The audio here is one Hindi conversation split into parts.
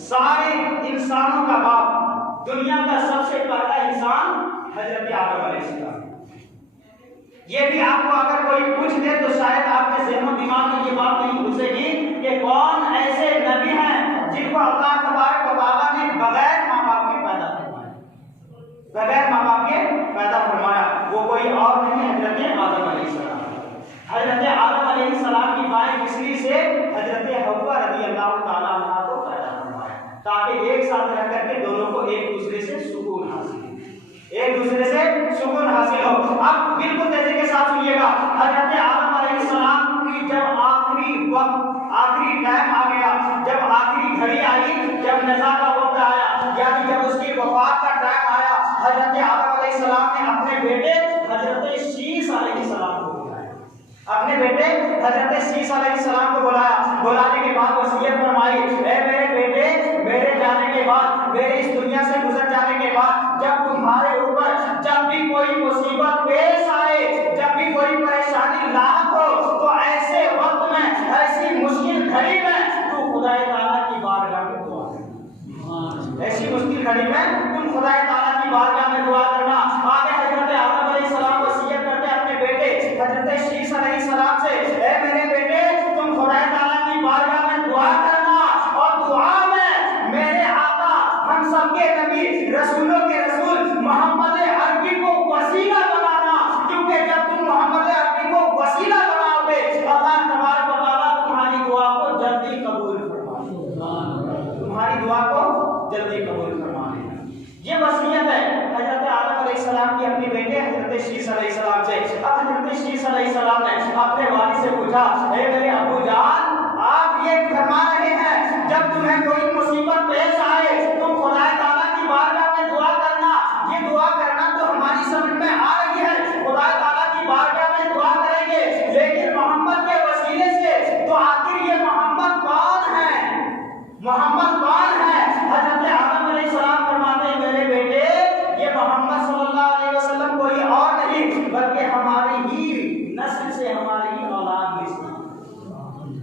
सारे इंसानों का बाप, दुनिया का सबसे पहला इंसान हजरत आदम अलैहिस्सलाम। ये भी आपको अगर कोई पूछ दे तो शायद आपके ज़हन दिमाग में ये बात नहीं घुसेगी कि कौन ऐसे नबी हैं जिनको अल्लाह तबारक व तआला ने बगैर माँ बाप के पैदा फरमाया, बगैर माँ बाप के पैदा फरमाया। वो कोई और नहीं, हजरत आदम अलैहिस्सलाम। हजरत आदम अलैहिस्सलाम की माए बिस्री से हजरत हव्वा रज़ियल्लाहु ताला अन्हा को पैदा फरमाया, ताकि एक साथ रह करके दोनों को एक दूसरे से सुकून हासिल हो। अब बिल्कुल तेजी के साथ सुनिएगा। हजरत आदम अलैहिस्सलाम की जब आखिरी वक्त, आखिरी टाइम आ गया, जब आखिरी घड़ी आई, जब नज़ा का वक्त आया, यानी जब उसकी वफात का टाइम आया, हजरत आदम अलैहिस्सलाम ने अपने बेटे हजरत शीस अलैहिस्सलाम को बुलाया, अपने बेटे हजरत शीस अलैहिस्सलाम को बुलाया। बुलाने के बाद वसीयत फरमाई, ऐ मेरे बेटे, मेरे जाने के बाद, मेरे इस दुनिया से गुजर जाने के बाद, जब तुम्हारे ऊपर जब भी कोई मुसीबत पेश आए, जब भी कोई परेशानी लाहक हो, तो ऐसे वक्त में, ऐसी मुश्किल घड़ी में तू खुदाए ताला की बारगाह में दुआ करना। ऐसी मुश्किल घड़ी में तुम खुदाए ताला की बारगाह में दुआ करना। आगे हजरत आदम अलैहिस्सलाम वसीयत करते अपने बेटे हजरत शीस अलैहिस्सलाम से, ऐ मेरे बेटे, तुम खुदाए ताला की बारगाह में दुआ करना, और दुआ में मेरे आका, हम सबके नबी, रसूलों के रसूल मोहम्मद अरबी को वसीला बनाना, क्योंकि जब तुम मोहम्मद अरबी को वसीला बनाओगे, अल्लाह तबारक व तआला तुम्हारी दुआ को जल्दी कबूल फरमाएगा, तुम्हारी दुआ को जल्दी कबूल फरमाएगा। ये वसीयत है हजरत आदम अलैहिस्सलाम की अपने बेटे हजरत शीस अलैहिस्सलाम से। अब हजरत शीस अलैहिस्सलाम ने अपने वालिद से पूछा, हे मेरे अबू जान, आप ये फरमा रहे हैं जब तुम्हें कोई मुसीबत पेश आए तुम खुदाए ताला की बारगाह में दुआ करना। ये दुआ करना तो हमारी समझ में आ रही है, खुदाए ताला की बारगाह में दुआ करेंगे, लेकिन मोहम्मद के वसीले से, तो आखिर ये मोहम्मद कौन है? मोहम्मद कौन है? हजरत आदम अलैहिस्सलाम फरमाते हैं, मेरे बेटे, ये मोहम्मद सल्लल्लाहु अलैहि वसल्लम कोई और नहीं बल्कि हमारी ही नस्ल से, हमारी ही औलाद में से,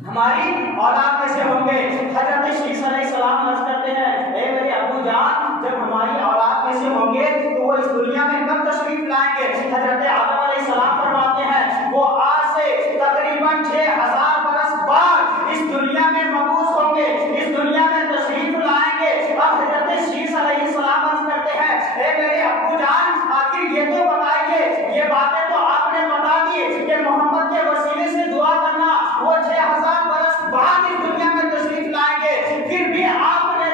हमारी औलाद में से होंगे। हजरत शीस अलैहिस्सलाम अर्ज करते हैं, ए मेरे अबू जान, जब हमारी औलाद में से होंगे तो वो इस दुनिया में कब तशरीफ लाएंगे? हजरत आदम अलैहिस्सलाम फरमाते हैं, वो आज से तकरीबन 6000 बरस बाद इस दुनिया में मबूस होंगे, इस दुनिया में तशरीफ लाएंगे। अब हजरत शीस अलैहिस्सलाम अर्ज करते हैं, ए मेरे अबू जान, आखिर ये तो बताइए, ये बातें तो आपने बता दी कि मोहम्मद के वसीले से दुआ करना, वो 6000 बरस बाद इस दुनिया में तशरीफ लाएंगे, फिर भी आपने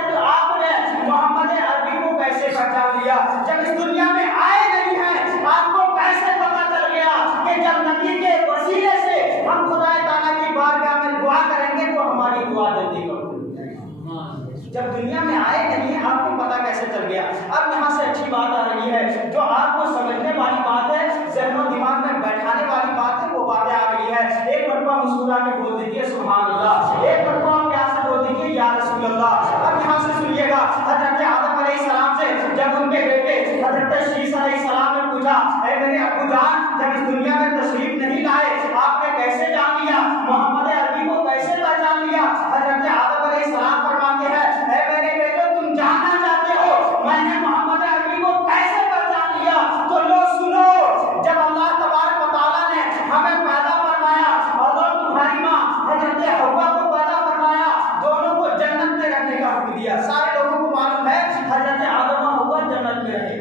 मोहम्मद अरबी को कैसे पहचान लिया? जब इस दुनिया में आए नहीं हैं, आपको कैसे पता चल गया कि जब नबी के वसीले से हम खुदाए ताला की बारगाह में दुआ करेंगे तो हमारी दुआ जल्दी कबूल होगी? जब दुनिया में आए नहीं, आपको पता कैसे चल गया? अब यहाँ से अच्छी बात आ रही है, जो आपको समझने वाली बात है, ज़हन दिमाग में बैठाने वाली बात है, वो बातें आ रही है। एक मरतबा मुस्कुरा के बोल दीजिए सुभान अल्लाह, एक मरतबा प्यार से बोल दीजिए या रसूल अल्लाह। अब यहाँ से सुनिएगा, हजरत आदम अलैहिस्सलाम से जब उनके बेटे हजरत शीस अलैहिस्सलाम ने पूछा, ऐ मेरे अबू जान, जब इस दुनिया में तशरीफ नहीं लाए, आपने कैसे जान लिया? मोहम्मद अरबी को कैसे पहचान लिया? हजरत आदम अलैहिस्सलाम फरमाते हैं, ऐ मेरे बेटे, तुम जानना चाहते हो मैंने मोहम्मद अरबी को कैसे पहचान लिया? तो लो सुनो, जब अल्लाह तबारक व तआला ने हमें पैदा फरमाया और तुम्हारी माँ हजरत हव्वा को पैदा फरमाया, दोनों को जन्नत में रहने का हुक्म दिया। सारे लोगों को मालूम है हजरत आदम और हव्वा जन्नत में रहे,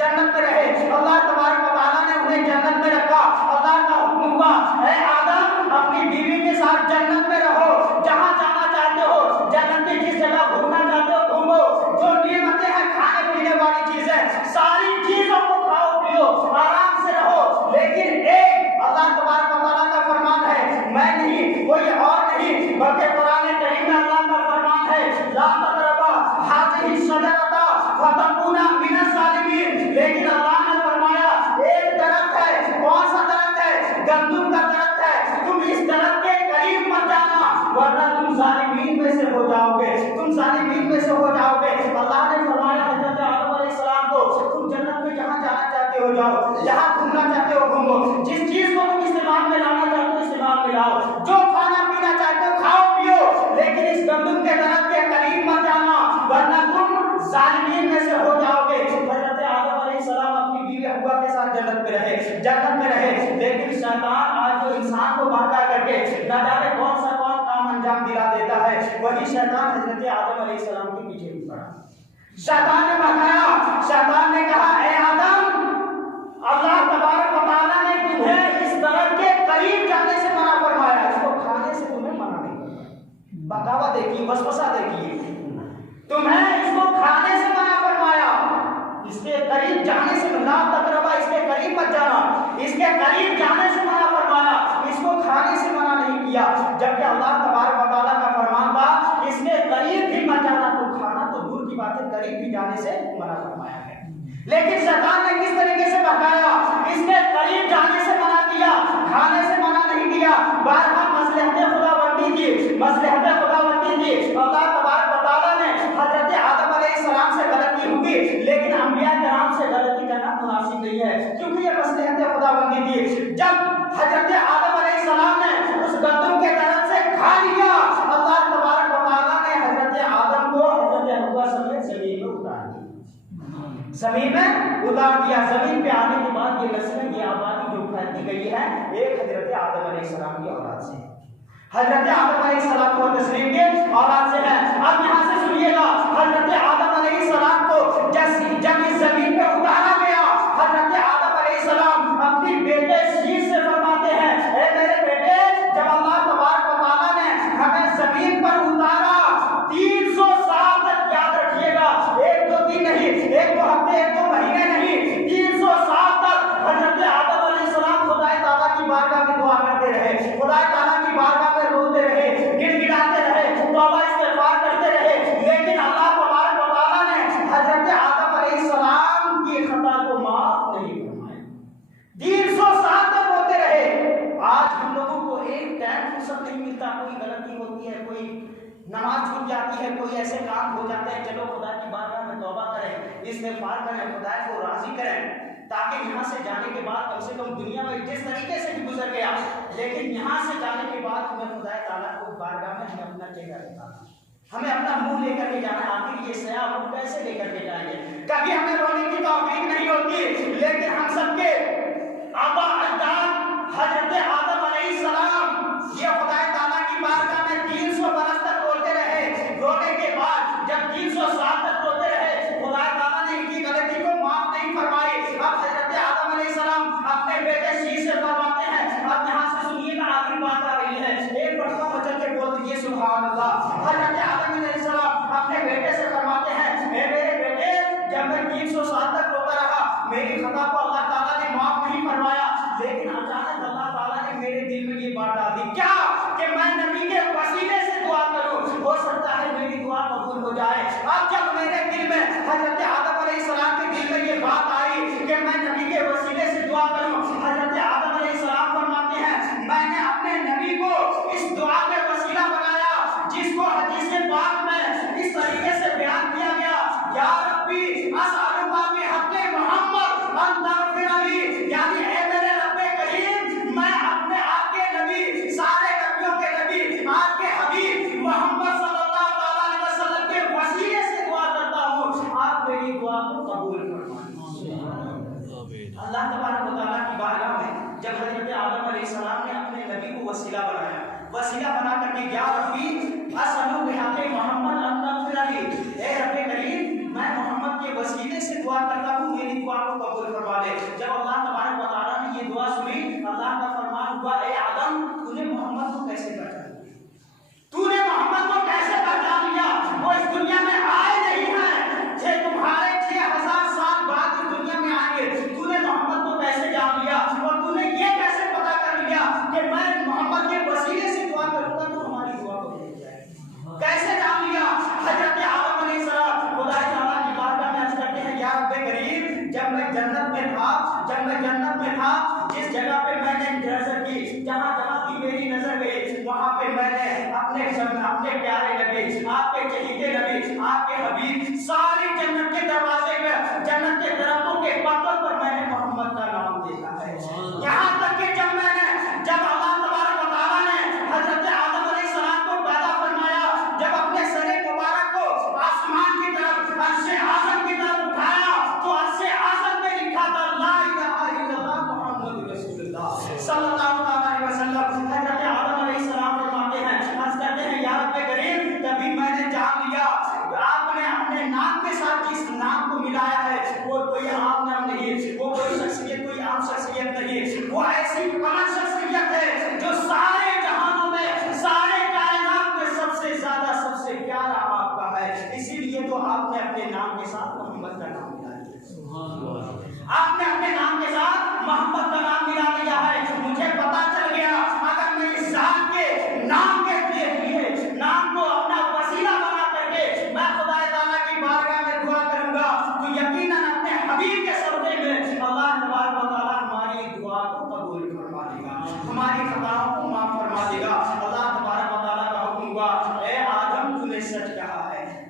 जन्नत में रहे। अल्लाह तबारक व तआला ने उन्हें जन्नत में रखा। अल्लाह का हुक्म हुआ, ऐ आदम, अपनी बीवी के साथ जन्नत में रहो, जहाँ जाना चाहते हो, जन्नत में जिस जगह घूमना चाहते हो घूमो, जो नियमतें हैं खाने पीने वाली चीजें, सारी चीजों को खाओ पियो, आराम से रहो, लेकिन एक अल्लाह तबारक व तआला का फरमान है, मैं नहीं, कोई और नहीं, बल्कि कुरान करीम में अल्लाह का फरमान है, ला तक़रबा हाज़िही शजरता फतकूना मिनज़ ज़ालिमीन। लेकिन अल्लाह ने फरमाया, एक दरख्त है, कौन सा दरख्त है? गंदम का दरख्त है, तुम इस दरख्त के करीब मत जाना, वरना तुम ज़ालिमीन में से हो जाओगे, तुम ज़ालिमीन में से हो जाओगे। अल्लाह ने फरमाया हजरत आदम अलैहिस्सलाम को, तुम जन्नत में जहाँ जाना चाहते हो जाओ, जहाँ घूमना चाहते हो घूमो, जिस चीज को तुम इस्तेमाल में लाना चाहते हो इस्तेमाल में लाओ, जो खाना पीना चाहते हो खाओ पियो, लेकिन इस गंदम के दरख्त के करीब मत जाना, तभी शैतान हजरत आदम अलैहिस्सलाम के पीछे भी पड़ा। शैतान ने भगाया, शैतान ने कहा ए आदम, अल्लाह तबारक व तआला ने तुम्हें इस तरह के करीब जाने से मना फरमाया, इसको खाने से तुम्हें मना नहीं फरमाया। बगावत देखिए, वसवसा देखिए, तुम्हें इसको खाने से मना फरमाया, इसके करीब जाने से ना तकरबा, इसके करीब मत जाना, इसके करीब जाने से मना फरमाया, इसको खाने से मना नहीं किया। जबकि अल्लाह तबारक व तआला का फरमान था इसके करीब भी मत जाना, तो खाना तो दूर की बात है, करीब भी जाने से मना फरमाया है। लेकिन शैतान ने किस तरीके से भगाया, इसके करीब जाने से मना किया, खाने से मना नहीं किया। बारहा मसलहत खुदावंदी थी, मसलहत खुदावंदी थी। अल्लाह तबारक व तआला ने हजरत आदम अलैहिस्सलाम से गलती होगी, लेकिन अंबिया किराम से गलती करना मुनासिब नहीं है, क्योंकि ये मसलहत खुदावंदी थी। जब हजरत आदम अलैहिस्सलाम ने उस गंदम के तरफ से खा लिया, अल्लाह तबारक व तआला ने हजरत आदम को हजरत हव्वा समेत जमीन में उतार दिया, जमीन में उतार दिया। जमीन पे आने के बाद ये नस्ल, ये आबादी जो फैलती गई है एक हजरत आदम अलैहिस्सलाम की औलाद से, हजरत आदम अलैहिस्सलाम को तस्लीम के औलाद से है। अब यहाँ से सुनिएगा, हजरत आदम अलैहिस्सलाम को जब इस जमीन पे उतारा गया, हजरत आदम अलैहिस्सलाम अपनी बेटे शीश से फरमाते हैं, ए मेरे बेटे, जब अल्लाह तबारक व तआला ने हमें जमीन पर उतारा 300 साल तक, याद रखिएगा, 1-2 दिन नहीं, 1-2 हफ्ते, 1-2 महीने नहीं, 300 साल तक हजरत आदम अलैहिस्सलाम खुदा ताला की बारगाह में दुआ करते रहे, खुदा ताला की बारगाह में रोते रहे, गिड़गिड़ाते रहे, तौबा इस्तिग़फ़ार करते रहे। लेकिन अल्लाह तबारक व तआला ने हजरत आदम अलैहिस्सलाम की खता को माफ नहीं फरमाया, 300 साल तक रोते रहे। आज हम लोगों को एक टाइम फुर्सत नहीं मिलता, कोई गलती होती है, कोई नमाज छूट जाती है, कोई ऐसे काम हो जाते हैं, चलो खुदा की बारगाह में तौबा करें, इस्तिग़फ़ार करें, खुदा को राजी करें, ताकि यहाँ से जाने के बाद कम से कम दुनिया में जिस तरीके से भी गुजर गया, लेकिन यहाँ से जाने के बाद हमें खुदा ताला को बारगाह में हमें अपना चेहरा दिखाना, हमें अपना मुंह लेकर के जाना। आखिर ये सया हम कैसे लेकर के जाएंगे? कभी हमें रोने की तौफीक नहीं होती, लेकिन हम सबके आबा अजदाद हजरत आदम अलैहिस्सलाम ये खुदा ताला की बारगाह में 300 बरस तक रोते रहे। रोने के बाद जब 300 साल तक रोते रहे, खुदा ताला ने इनकी गलती को माफ नहीं फरमाई। अब हजरत आदम अलैहिस्सलाम अपने बेटे शीश से फरमाते हैं, अब यहाँ से सुनिएगा, आखिरी बात आ रही है, एक बड़का बचन के बोल दीजिए सुभान अल्लाह। हजरत आदम अलैहिस्सलाम अपने बेटे से फरमाते हैं, ए मेरे बेटे, जब मैं 300 साल तक रोता रहा, मेरी खता को अल्लाह ताला ने माफ नहीं फरमाया, लेकिन अचानक अल्लाह ताला ने मेरे दिल में ये बात डाल दी, क्या कि मैं नबी के वसीले से दुआ करूं, हो सकता है मेरी दुआ कबूल हो जाए। अब जब मेरे दिल में हजरत आदम अलैहिस्सलाम के दिल में ये बात आई कि मैं नबी के वसीले से दुआ करूं, हजरत आदम अलैहिस्सलाम फरमाते हैं, मैंने अपने नबी को इस दुआ में वसीला बनाया, जिसको हदीस पाक में इस तरीके से बयान किया गया, या रब्बी असअलुका बिहक़्क़ि मोहम्मद अन तग़फ़िर ली, यानी ऐ मेरे रब्बे करीम, मैं अपने आपके नबी, सारे नबियों के नबी, आपके हबीब मोहम्मद सल्लल्लाहु अलैहि वसल्लम के वसीले से दुआ करता हूं, आप मेरी दुआ को कबूल फरमाएं। अल्लाह तबारक व तआला की बारगाह में जब हजरत आदम अलैहिस्सलाम ने अपने नबी को वसीला बनाया, वसीला बना करके, या रब्बी असअलुका बिहक़्क़ि मोहम्मद अन तग़फ़िर ली, ए रब्बे करीम, मैं मोहम्मद के वसीले से दुआ करता हूं, मेरी दुआ को कबूल फरमा ले। जब अल्लाह तबारक व तआला ने ये दुआ सुनी, अल्लाह का फरमान हुआ, ए आदम, तूने मोहम्मद को कैसे पहचान लिया? तूने मोहम्मद को कैसे पहचान लिया? वो इस दुनिया में आए नहीं हैं, जे तुम्हारे 6000 साल बाद इस दुनिया में आएंगे, तूने मोहम्मद को कैसे जान लिया? और तूने ये कैसे पता कर लिया कि मैं मोहम्मद के वसीले से दुआ करूंगा तो हमारी दुआ कबूल हो जाएगी? कैसे जान लिया? हजरत आदम अलैहिस्सलाम खुदा ताला की बारगाह में अर्ज करते हैं, या रब्बे करीम, जब मैं जन्नत में था, जिस जगह पे मैंने नजर की, जहां जहां की मेरी नजर गई, वहां पे मैंने अपने प्यारे नबी, आपके चहीते नबी, आपके हबीब, सारी जन्नत के दरवाजे पे, जन्नत के दरख्तों के पत्तों पर मैंने मोहम्मद का नाम देखा है। यहाँ तक कि जब अल्लाह तबारक व तआला ने हजरत आदम अलैहिस्सलाम को पैदा फरमाया, जब अपने सरे मुबारक को आसमान की तरफ, अर्शे आज़म की तरफ उठाया, तो अर्शे आज़म में लिखा था, ला इलाहा इल्लल्लाह मुहम्मदुर रसूलुल्लाह सल्लल्लाहु अलैहि वसल्लम। हजरत आदम अलैहिस्सलाम फरमाते हैं, अर्ज करते हैं, या रब्बे करीम, तभी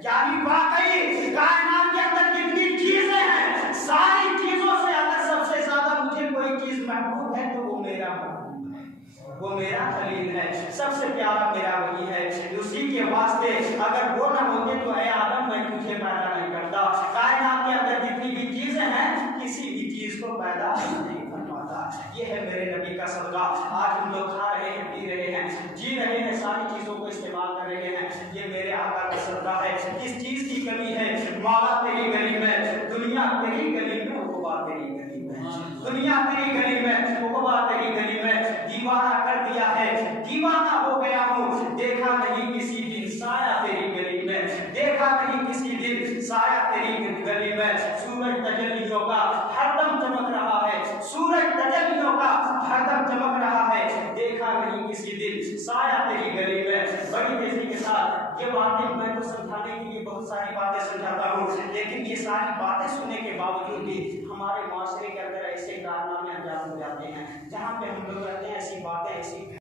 यानी वाकई कायनात के अंदर जितनी चीजें हैं, सारी चीजों से अगर सबसे ज्यादा मुझे कोई चीज महबूब है तो वो मेरा महबूब है, वो मेरा खलील है, सबसे प्यारा मेरा वही है। उसी के वास्ते अगर वो ना होते तो ऐ आदम मैं तुझे पैदा नहीं करता। कायनात के अंदर जितनी भी चीजें हैं, किसी भी चीज को पैदा नहीं कर पाता। ये है मेरे नबी का सदका। आज हम लोग खा रहे हैं, पी रहे हैं, जी रहे हैं, सारी चीजों को इस्तेमाल कर रहे हैं, ये मेरे आका का सदका है। किस चीज की कमी है? मौला तेरी गली में, दुनिया तेरी गली में, उक़बा तेरी गली में, दुनिया तेरी गली में, उक़बा तेरी गली में। दीवाना कर दिया है, दीवाना हो गया हूँ, देखा नहीं किसी दिन साया तेरी गली में, देखा नहीं किसी दिन साया तेरी गली में। सूरज तजल्लियों का हरदम चमक रहा है, सूरज तजल्लियों का हरदम चमक रहा है, देखा नहीं किसी दिन साया तेरी गली में। बड़ी तेजी के साथ ये बातें मैं तो समझाने के लिए बहुत सारी बातें समझाता हूँ, लेकिन ये सारी बातें सुनने के बावजूद भी हमारे माशरे के अंदर ऐसे कारनामे अंजाम हो जाते हैं जहाँ पे हम लोग रहते हैं, ऐसी बातें ऐसी